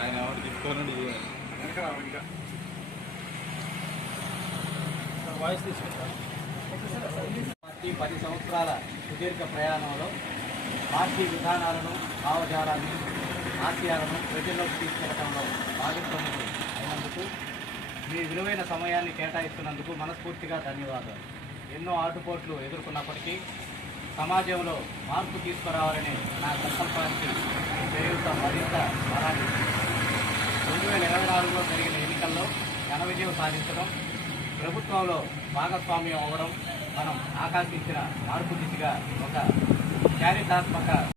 ఆయన ఎవరు తీసుకోనండి వాయిస్ తీసుకుంటారు. పార్టీ 10 సంవత్సరాల సుదీర్ఘ ప్రయాణంలో పార్టీ విధానాలను, భావజాలాన్ని, ఆశయాలను ప్రజల్లోకి తీసుకెళ్లడంలో భాగస్వాములు అయినందుకు మీ విలువైన సమయాన్ని కేటాయిస్తున్నందుకు మనస్ఫూర్తిగా ధన్యవాదాలు. ఎన్నో ఆటుపోట్లు ఎదుర్కొన్నప్పటికీ సమాజంలో మార్పు తీసుకురావాలనే నా సంకల్పానికి చేయూత మరింత బలాన్ని 2024లో జరిగిన ఎన్నికల్లో ఘన విజయం సాధించడం, ప్రభుత్వంలో భాగస్వామ్యం అవ్వడం మనం ఆకాంక్షించిన మార్పు దిశగా ఒక చారిత్రాత్మక